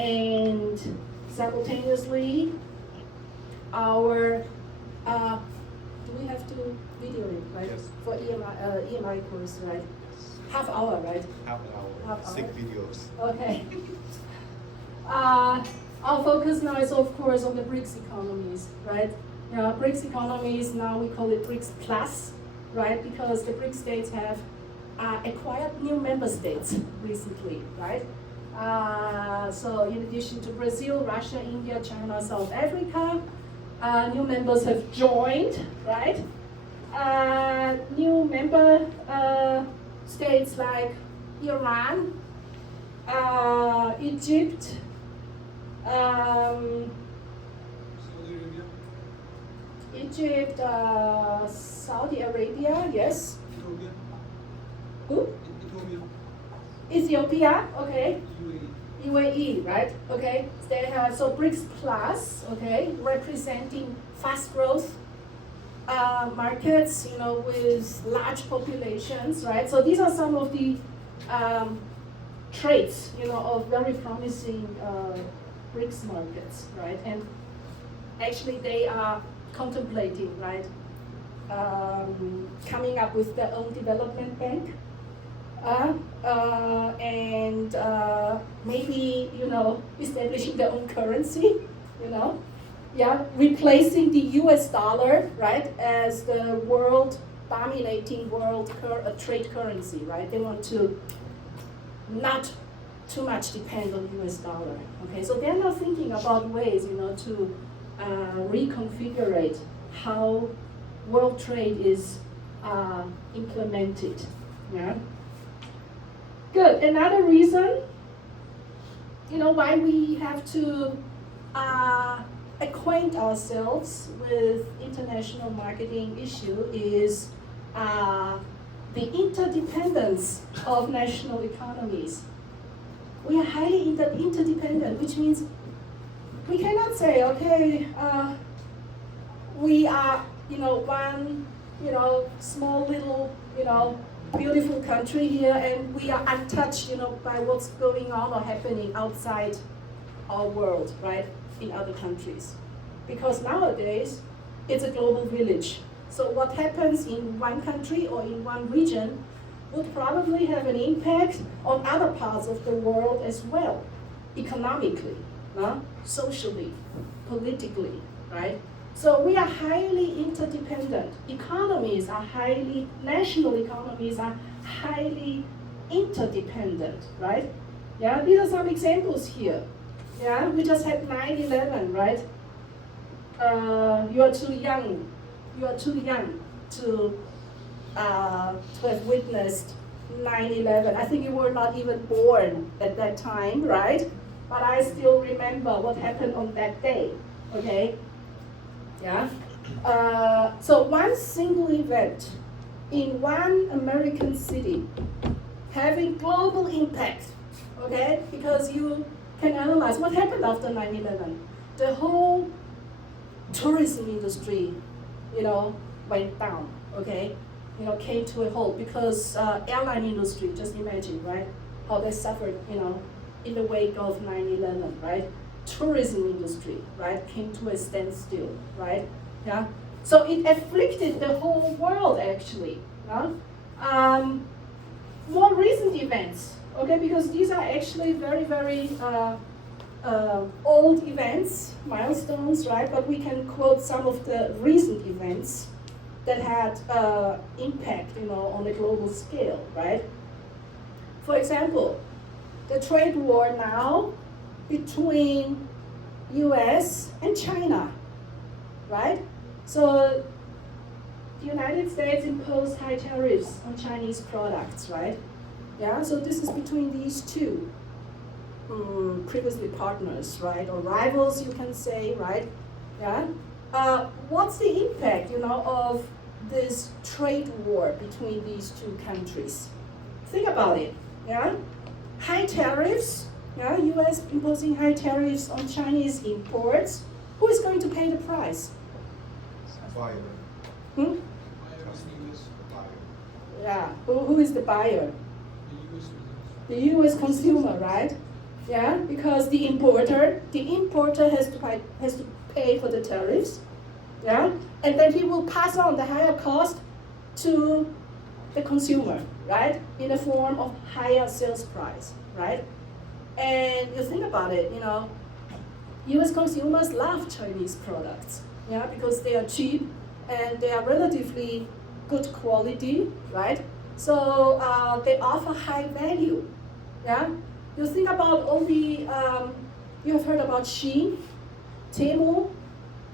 and simultaneously, our do we have to video it, right? Yes. For EMI course, right? Half hour, right? Half an hour, Half hour. 6 videos. Okay. Our focus now is, of course, on the BRICS economies, right? BRICS economies, now we call it BRICS Plus, right? Because the BRICS states have acquired new member states recently, right? So in addition to Brazil, Russia, India, China, South Africa, new members have joined, right? New member states like Iran, Egypt, Saudi Arabia, yes. Ethiopia. Who? Ethiopia. Ethiopia, okay. UAE. UAE, right? Okay. They have so BRICS Plus, okay, representing fast growth markets, with large populations, right? So these are some of the traits, of very promising BRICS markets, right? And actually, they are contemplating, right, coming up with their own development bank, and maybe, establishing their own currency, replacing the US dollar, right, as the dominating world trade currency, right? They want to not too much depend on US dollar, okay? So they're now thinking about ways, to reconfigure how world trade is implemented, yeah? Good, another reason, why we have to acquaint ourselves with international marketing issue is the interdependence of national economies. We are highly interdependent, which means we cannot say, okay, we are, one, small little, beautiful country here, and we are untouched, by what's going on or happening outside our world, right, in other countries. Because nowadays, it's a global village. So what happens in one country or in one region would probably have an impact on other parts of the world as well, economically, socially, politically, right? So we are highly interdependent. National economies are highly interdependent, right? Yeah, these are some examples here. Yeah, we just had 9/11, right? You are too young to have witnessed 9/11. I think you were not even born at that time, right? But I still remember what happened on that day, okay? Yeah? So one single event in one American city having global impact, okay? Because you can analyze what happened after 9/11. The whole tourism industry, went down, okay? Came to a halt because airline industry, just imagine, right? How they suffered, in the wake of 9/11, right? Tourism industry, right, came to a standstill, right? Yeah. So it afflicted the whole world actually. More recent events, okay, because these are actually very, very old events, milestones, right? But we can quote some of the recent events that had impact, on a global scale, right? For example, the trade war now between US and China, right? So the United States imposed high tariffs on Chinese products, right? Yeah, so this is between these two previously partners, right? Or rivals, you can say, right? Yeah. What's the impact, of this trade war between these two countries? Think about it, yeah? High tariffs, yeah? US imposing high tariffs on Chinese imports. Who is going to pay the price? Buyer. Hmm? Buyer. Yeah, who is the buyer? The US. The US consumer, right? Yeah, because the importer has to pay for the tariffs. Yeah, and then he will pass on the higher cost to the consumer, right? In the form of higher sales price, right? And you think about it, you know, US consumers love Chinese products, yeah, because they are cheap and they are relatively good quality, right? So they offer high value, yeah. You think about all the, you have heard about Shein, Temu,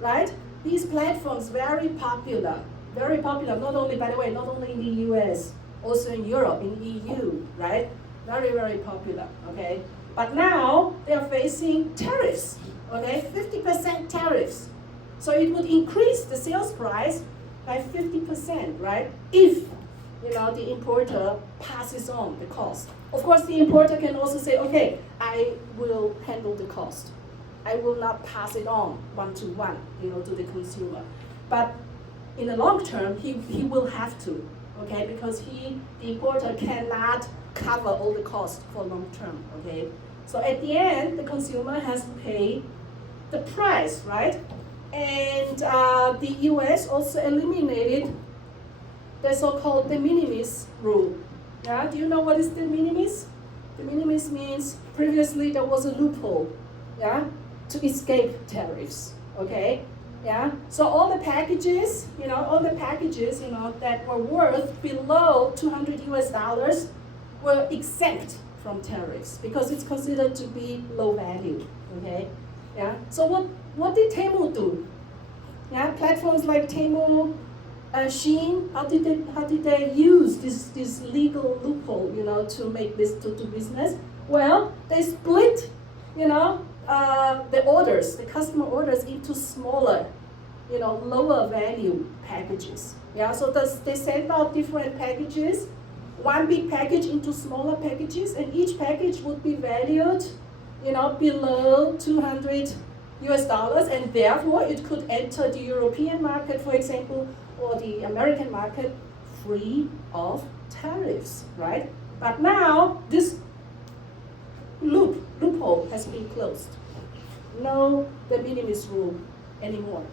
right? These platforms very popular. Not only, by the way, not only in the U.S., also in Europe, in EU, right? Very, very popular. Okay, but now they are facing tariffs. Okay, 50% tariffs. So it would increase the sales price by 50%, right? If the importer passes on the cost. Of course, the importer can also say, okay, I will handle the cost. I will not pass it on one-to-one, to the consumer. But in the long term, he will have to, okay, because the importer cannot cover all the costs for long term, okay. So at the end, the consumer has to pay the price, right? And the U.S. also eliminated the so-called de minimis rule. Yeah, do you know what is de minimis? De minimis means previously there was a loophole, yeah, to escape tariffs. Okay, yeah. So all the packages, that were worth below $200 were exempt from tariffs because it's considered to be low value. Okay, yeah. So what did Temu do? Yeah, platforms like Temu, Shein, how did they use this legal loophole, to make this to do business? Well, they split, the orders, the customer orders into smaller, lower value packages. Yeah, so they send out different packages, one big package into smaller packages, and each package would be valued, below $200, and therefore it could enter the European market, for example, or the American market free of tariffs, right? But now this loophole has been closed. No de minimis rule anymore.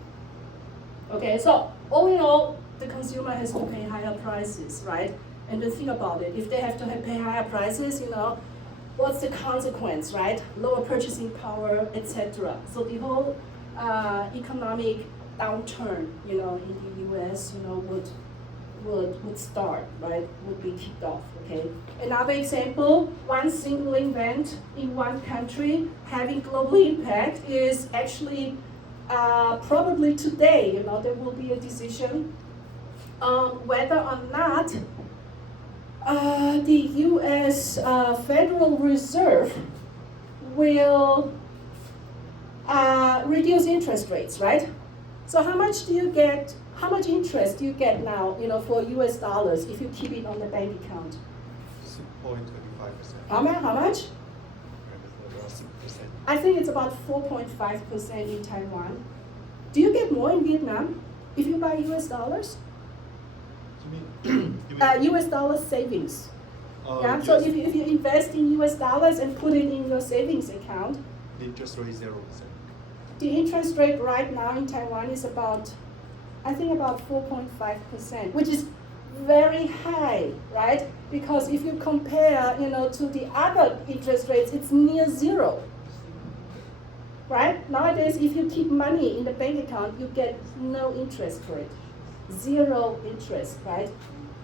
Okay, so all in all, the consumer has to pay higher prices, right? And to think about it, if they have to pay higher prices, what's the consequence, right? Lower purchasing power, etc. So the whole economic downturn, in the U.S., would start, right? Would be kicked off. Okay. Another example: one single event in one country having global impact is actually probably today. There will be a decision on whether or not the U.S. Federal Reserve will reduce interest rates, right? So how much interest do you get now, for U.S. dollars if you keep it on the bank account? 6.25%. How much? 6%. I think it's about 4.5% in Taiwan. Do you get more in Vietnam if you buy U.S. dollars? You mean U.S. dollar savings. Yeah. So yes. if you invest in U.S. dollars and put it in your savings account, The interest rate is 0%. the interest rate right now in Taiwan is about 4.5%, which is very high, right? Because if you compare, to the other interest rates, it's near zero. Right? Nowadays, if you keep money in the bank account, you get no interest for it. Zero interest, right?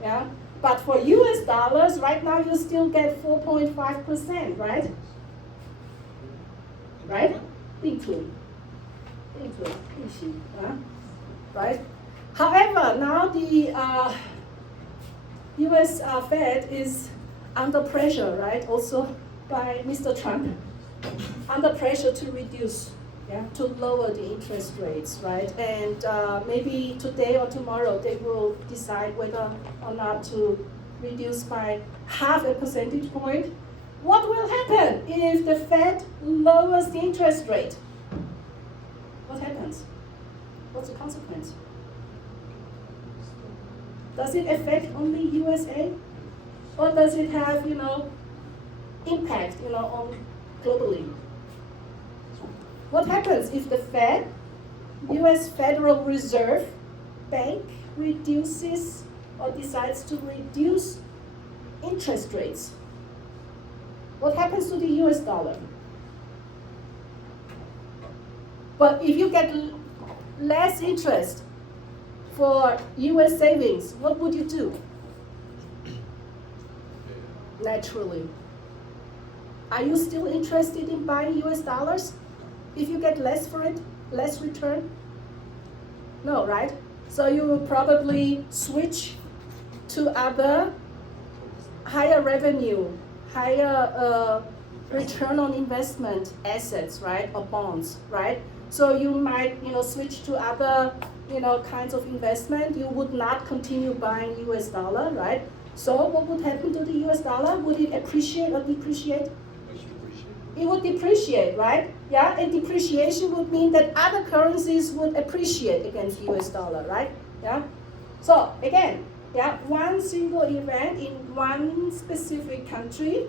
Yeah. But for US dollars, right now you still get 4.5%, right? Right? 定存, right? However, now the US Fed is under pressure, right? Also by Mr. Trump, under pressure to reduce, to lower the interest rates, right? And maybe today or tomorrow they will decide whether or not to reduce by 0.5 percentage point. What will happen if the Fed lowers the interest rate? What happens? What's the consequence? Does it affect only USA? Or does it have, impact, on globally. What happens if the Fed, US Federal Reserve Bank, reduces or decides to reduce interest rates? What happens to the US dollar? But if you get less interest for US savings, what would you do? Naturally. Are you still interested in buying US dollars? If you get less for it, less return? No, right? So you will probably switch to other higher revenue, higher return on investment assets, right? Or bonds, right? So you might, switch to other, kinds of investment. You would not continue buying US dollar, right? So what would happen to the US dollar? Would it appreciate or depreciate? It would depreciate, right? Yeah, and depreciation would mean that other currencies would appreciate against US dollar, right? Yeah. So again, yeah, one single event in one specific country,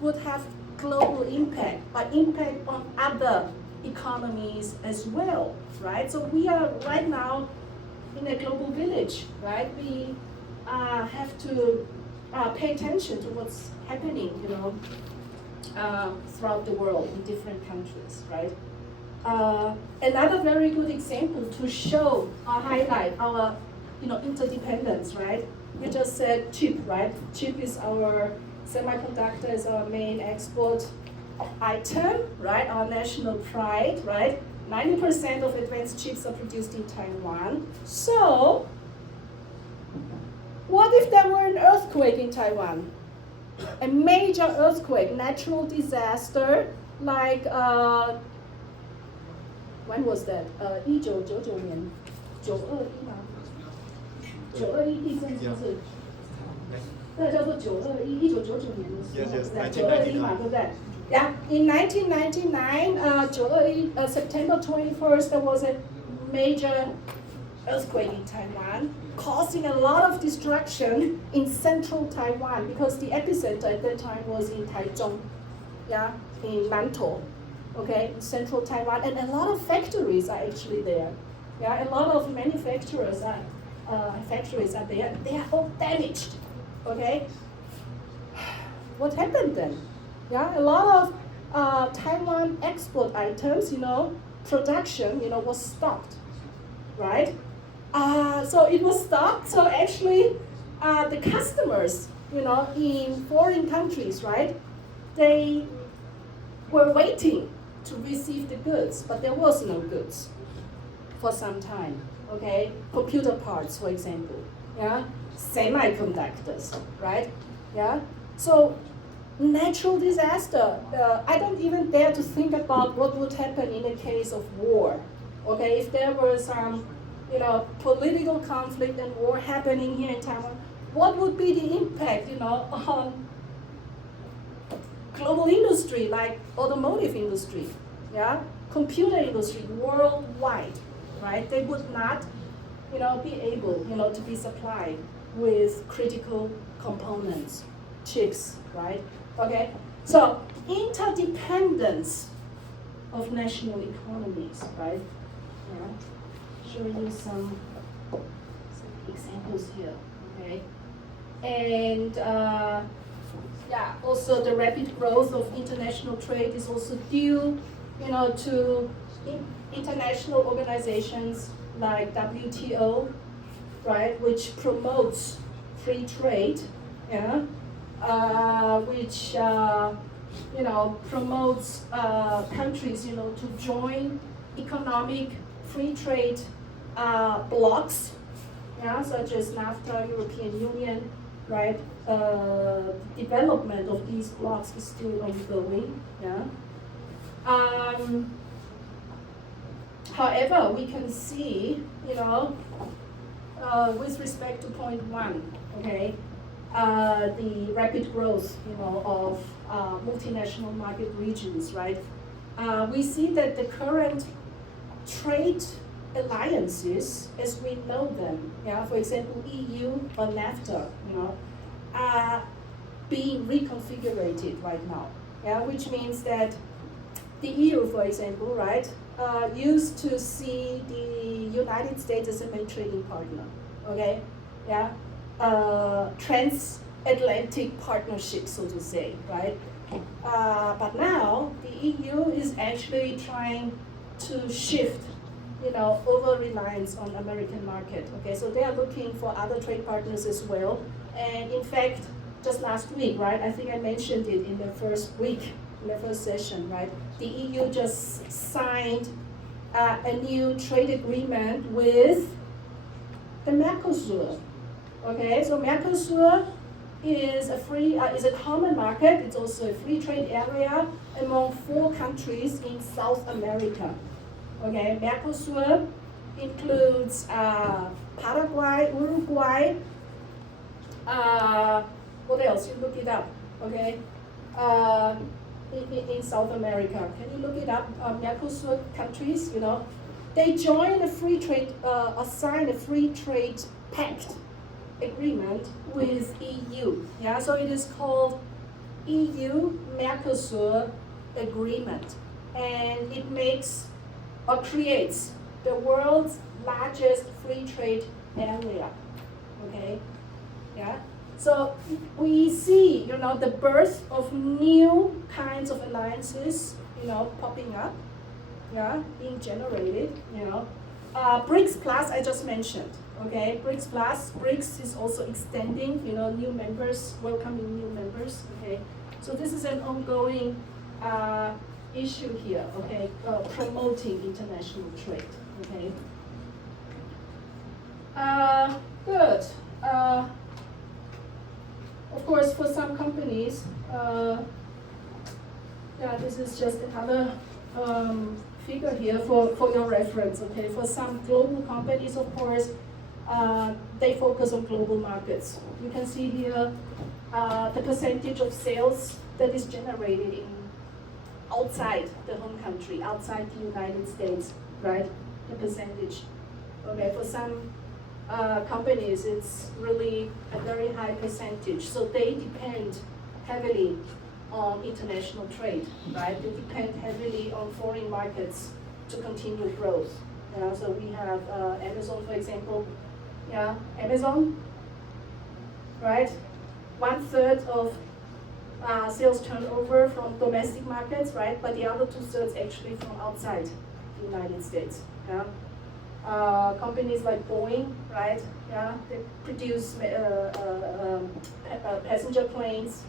would have global impact, or impact on other economies as well, right? So we are right now in a global village, right? We have to pay attention to what's happening, throughout the world in different countries, right? Another very good example to show or highlight our, interdependence, right? You just said chip, right? Chip is our semiconductor, is our main export item, right? Our national pride, right? 90% of advanced chips are produced in Taiwan. So, what if there were an earthquake in Taiwan? A major earthquake, natural disaster, like, when was that? 1999年，921吗？921地震是不是？那个叫做921，1999年的时候，对不对？921嘛，对不对？Yeah, in 1999, September 21st, there was a major earthquake in Taiwan, causing a lot of destruction in central Taiwan because the epicenter at that time was in Taichung, yeah, in Nantou, okay, in central Taiwan, and a lot of factories are actually there. Yeah, a lot of manufacturers factories are there. They are all damaged, okay. What happened then? Yeah, a lot of Taiwan export items, production, was stopped, right? So it was stopped. So actually, the customers, in foreign countries, right? They were waiting to receive the goods, but there was no goods for some time. Okay, computer parts, for example, yeah, semiconductors, right? Yeah, so. Natural disaster, I don't even dare to think about what would happen in a case of war. Okay, if there were some, political conflict and war happening here in Taiwan, what would be the impact, on global industry like automotive industry, yeah, computer industry worldwide, right? They would not, be able, to be supplied with critical components, chips, right? Okay, so interdependence of national economies, right? Yeah. Show you some examples here, okay? And also the rapid growth of international trade is also due, to international organizations like WTO, right, which promotes free trade, yeah. Which promotes countries, to join economic free trade blocs, yeah, such as NAFTA, European Union, right? Development of these blocs is still ongoing, yeah. However, we can see, with respect to point 1, okay. The rapid growth, of multinational market regions, right? We see that the current trade alliances, as we know them, yeah, for example, EU or NAFTA, are being reconfigured right now, yeah, which means that the EU, for example, right, used to see the United States as a main trading partner, okay, yeah, transatlantic partnership, so to say, right? But now the EU is actually trying to shift, over-reliance on American market. Okay, so they are looking for other trade partners as well. And in fact, just last week, right? I think I mentioned it in the first week, in the first session, right? The EU just signed a new trade agreement with the Mercosur. Okay, so Mercosur is a common market. It's also a free trade area among 4 countries in South America. Okay, Mercosur includes Paraguay, Uruguay. What else? You look it up. Okay, in South America. Can you look it up? Mercosur countries. They join a free trade or sign a free trade pact agreement with EU. Yeah, so it is called EU Mercosur Agreement, and it makes or creates the world's largest free trade area. Okay, yeah. So we see, the birth of new kinds of alliances, popping up, yeah, being generated. BRICS Plus I just mentioned. Okay, BRICS Plus, BRICS is also extending, new members, welcoming new members. Okay, so this is an ongoing issue here. Okay, promoting international trade. Okay, good. Of course, for some companies, this is just another figure here for your reference. Okay, for some global companies, of course, they focus on global markets. You can see here the percentage of sales that is generated outside the home country, outside the United States, right? The percentage. Okay, for some companies, it's really a very high percentage. So they depend heavily on international trade, right? They depend heavily on foreign markets to continue growth. So we have Amazon, for example. Yeah, Amazon, right? 1/3 of sales turnover from domestic markets, right? But the other 2/3 actually from outside the United States. Yeah. Companies like Boeing, right? Yeah, they produce passenger planes,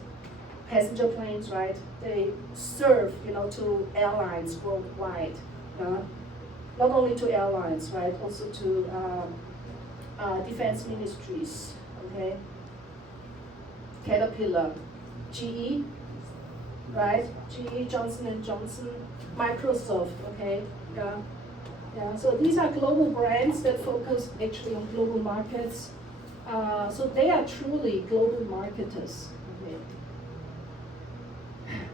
right? They serve, to airlines worldwide. Not only to airlines, right? Also to defense ministries. Okay. Caterpillar, GE, right? GE, Johnson & Johnson, Microsoft. Okay. Yeah. Yeah, so these are global brands that focus actually on global markets. So they are truly global marketers. Okay.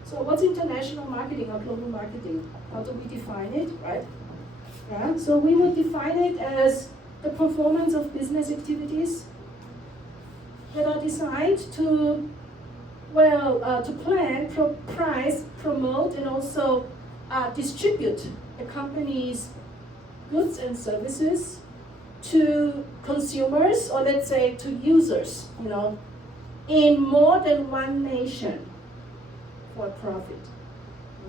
So what's international marketing or global marketing? How do we define it, right? Yeah, so we would define it as the performance of business activities that are designed to, to plan, price, promote, and also distribute a company's goods and services to consumers, or let's say to users, in more than one nation for profit.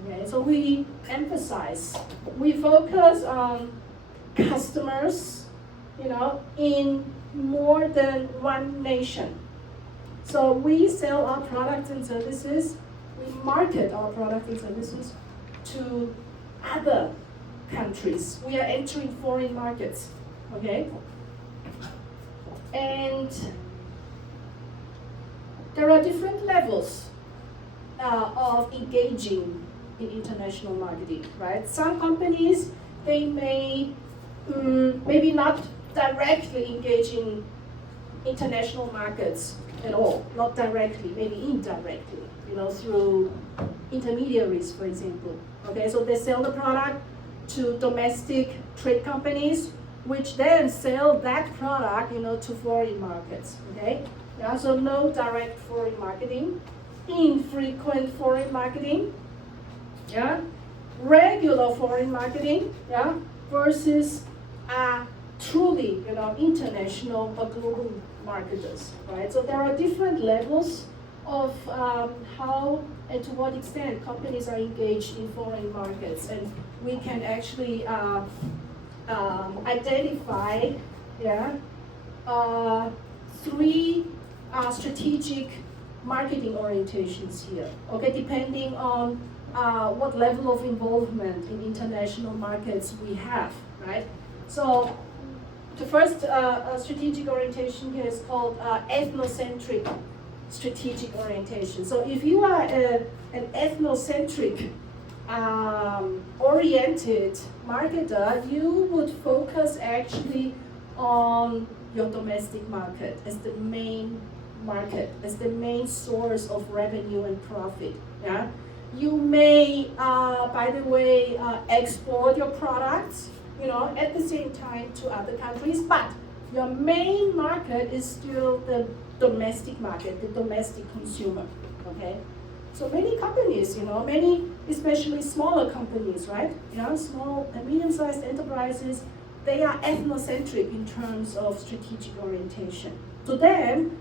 Okay, so we emphasize, we focus on customers, in more than one nation. So we sell our products and services, we market our products and services to other countries. We are entering foreign markets, okay? And there are different levels of engaging in international marketing, right? Some companies, they may maybe not directly engage in international markets at all, not directly, maybe indirectly, through intermediaries, for example. Okay, so they sell the product to domestic trade companies, which then sell that product, to foreign markets. Okay, yeah, so no direct foreign marketing. infrequent foreign marketing, yeah, regular foreign marketing, yeah, versus truly, international or global marketers, right? So there are different levels of how and to what extent companies are engaged in foreign markets, and we can actually identify, yeah, three strategic marketing orientations here, okay, depending on what level of involvement in international markets we have, right? So the first strategic orientation here is called ethnocentric strategic orientation. So if you are an ethnocentric oriented marketer, you would focus actually on your domestic market as the main market, as the main source of revenue and profit. Yeah, you may, by the way, export your products, at the same time to other countries, but your main market is still the domestic market, the domestic consumer. Okay, so many companies, many, especially smaller companies, right? Small and medium-sized enterprises, they are ethnocentric in terms of strategic orientation. To them,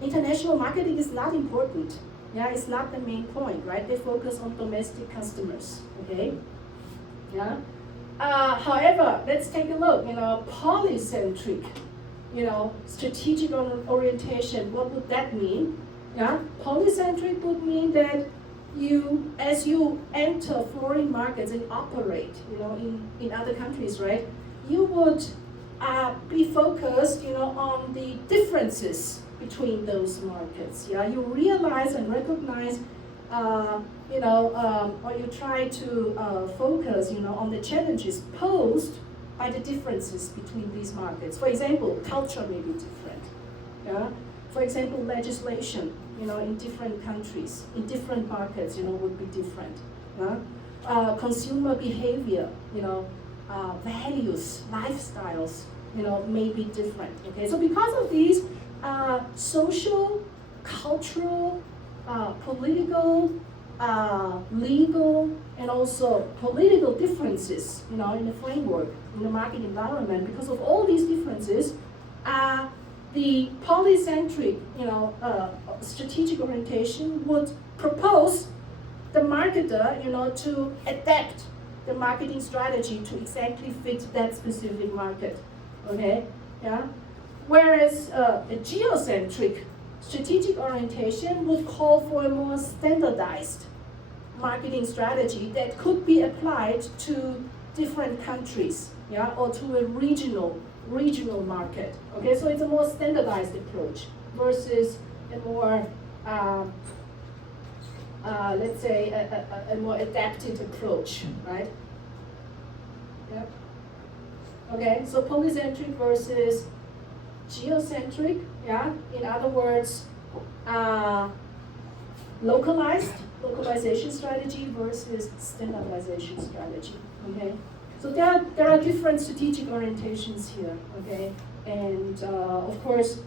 international marketing is not important. Yeah, it's not the main point, right? They focus on domestic customers. Okay, yeah. However, let's take a look. Polycentric, strategic orientation. What would that mean? Yeah, polycentric would mean that as you enter foreign markets and operate, in other countries, right? You would be focused, on the differences between those markets. Yeah, you realize and recognize, or you try to focus, on the challenges posed by the differences between these markets. For example, culture may be different. Yeah. For example, legislation, in different countries, in different markets, would be different. Consumer behavior, values, lifestyles, may be different. Okay, so because of these social, cultural, political, legal, and also political differences, in the framework, in the market environment, because of all these differences, the polycentric, strategic orientation would propose the marketer, to adapt the marketing strategy to exactly fit that specific market. Okay, yeah. Whereas a geocentric strategic orientation would call for a more standardized marketing strategy that could be applied to different countries, yeah, or to a regional market. Okay, so it's a more standardized approach versus a more, let's say, a more adapted approach, right? Yeah. Okay, so polycentric versus geocentric, yeah. In other words, localization strategy versus standardization strategy. Okay, so there are different strategic orientations here. Okay, and of course,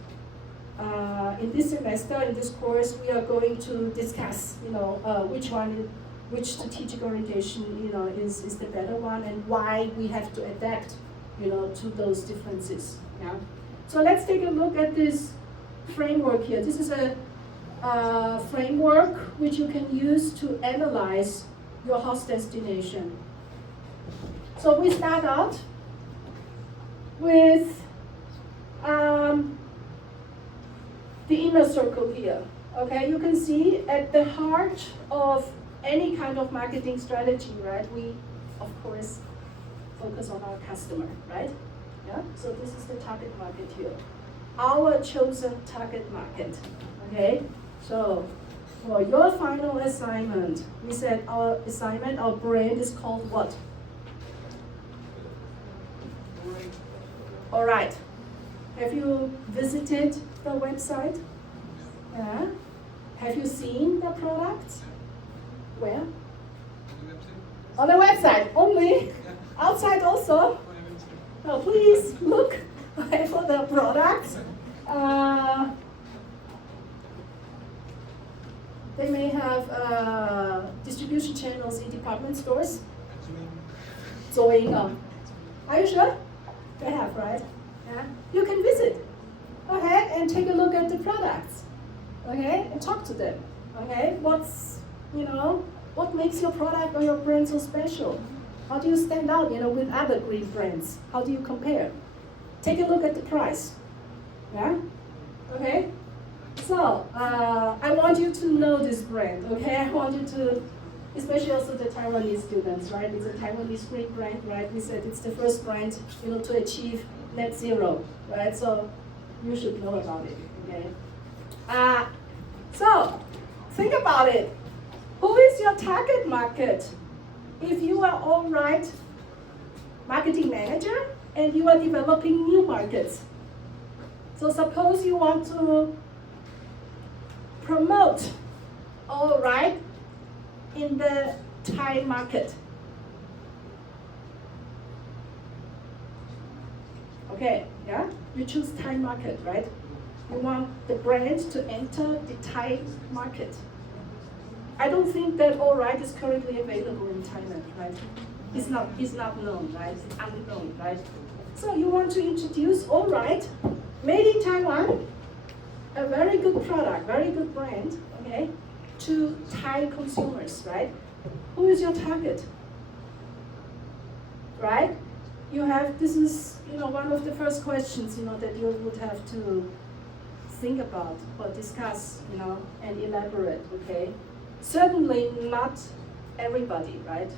in this semester, in this course, we are going to discuss, which strategic orientation, is the better one, and why we have to adapt, to those differences. Yeah. So let's take a look at this framework here. This is a framework which you can use to analyze your host destination. So we start out with the inner circle here. Okay, you can see at the heart of any kind of marketing strategy, right? We, of course, focus on our customer, right? Yeah. So this is the target market here, our chosen target market. Okay. So for your final assignment, we said our brand is called what? All right. Have you visited the website? Yeah. Have you seen the products? Where? On the website only? Yeah. Outside also? Oh, please look for the products. They may have distribution channels in department stores. Zoeing. Are you sure? They have, right? Yeah. You can visit. Go ahead and take a look at the products. Okay, and talk to them. Okay, what makes your product or your brand so special? How do you stand out, with other green brands? How do you compare? Take a look at the price. Yeah. Okay. So I want you to know this brand. Okay, I want you to, especially also the Taiwanese students, right? It's a Taiwanese green brand, right? We said it's the first brand, to achieve net zero, right? So you should know about it. Okay. So think about it. Who is your target market? If you are all right marketing manager and you are developing new markets. So suppose you want to promote all right in the Thai market. Okay, yeah? You choose Thai market, right? You want the brand to enter the Thai market. I don't think that All Right is currently available in Thailand, right? It's not known, right? It's unknown, right? So you want to introduce All Right, made in Taiwan, a very good product, very good brand, okay, to Thai consumers, right? Who is your target? Right? This is, one of the first questions, that you would have to think about or discuss, and elaborate, okay? Certainly not everybody, right?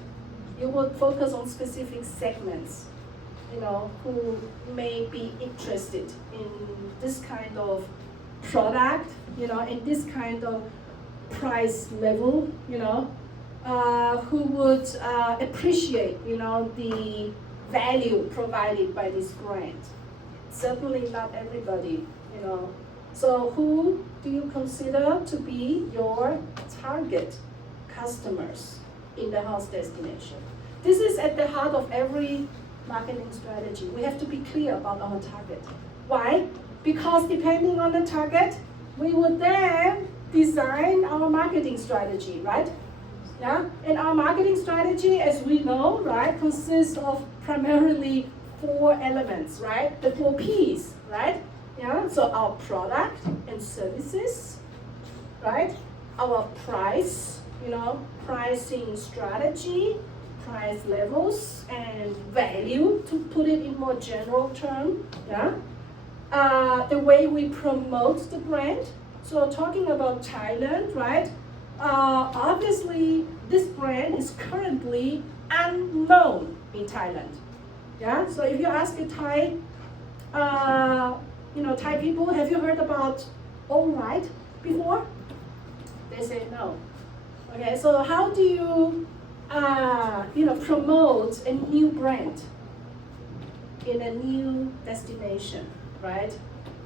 You will focus on specific segments, who may be interested in this kind of product, in this kind of price level, who would appreciate, the value provided by this brand. Certainly not everybody, So who do you consider to be your target customers in the house destination? This is at the heart of every marketing strategy. We have to be clear about our target. Why? Because depending on the target, we would then design our marketing strategy, right? Yeah? And our marketing strategy, as we know, right, consists of primarily 4 elements, right? The 4 Ps, right? Yeah? So our product and services, right? Our price, pricing strategy, price levels, and value, to put it in more general term, yeah? The way we promote the brand. So talking about Thailand, right? Obviously, this brand is currently unknown in Thailand. Yeah. So if you ask a Thai, Thai people, have you heard about All Right before? They say no. Okay. So how do you, promote a new brand in a new destination, right?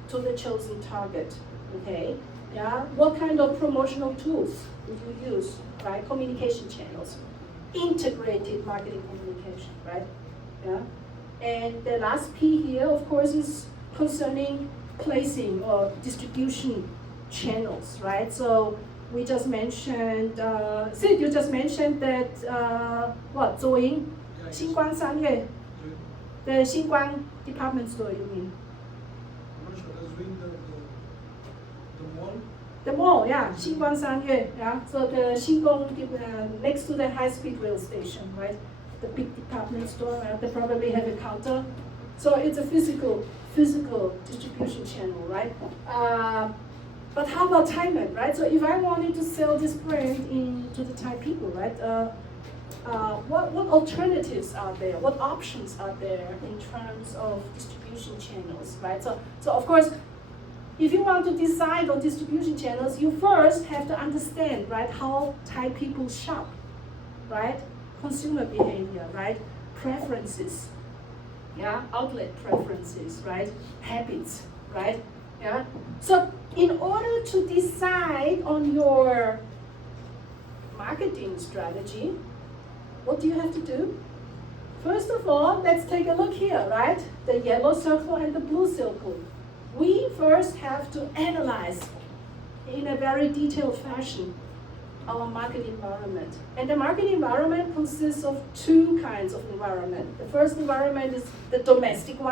To the chosen target. Okay. Yeah. What kind of promotional tools would you use? Right. Communication channels, integrated marketing communication. Right. Yeah. And the last P here, of course, is concerning placing or distribution channels. Right. So we just mentioned. Sid, you just mentioned that what? Zoeing, Xinguang Sanyue, the Xinguang department store. You mean? The mall, yeah, Xinguang Sanyue, yeah. So the Xingong, next to the high-speed rail station, right? The big department store, they probably have a counter. So it's a physical distribution channel, right? But how about Thailand, right? So if I wanted to sell this brand to the Thai people, right? What alternatives are there? What options are there in terms of distribution channels, right? So of course, if you want to decide on distribution channels, you first have to understand, right, how Thai people shop, right? Consumer behavior, right? Preferences, yeah, outlet preferences, right? Habits, right? Yeah. So in order to decide on your marketing strategy, what do you have to do? First of all, let's take a look here, right? The yellow circle and the blue circle. We first have to analyze in a very detailed fashion our market environment. And the market environment consists of two kinds of environment. The first environment is the domestic one.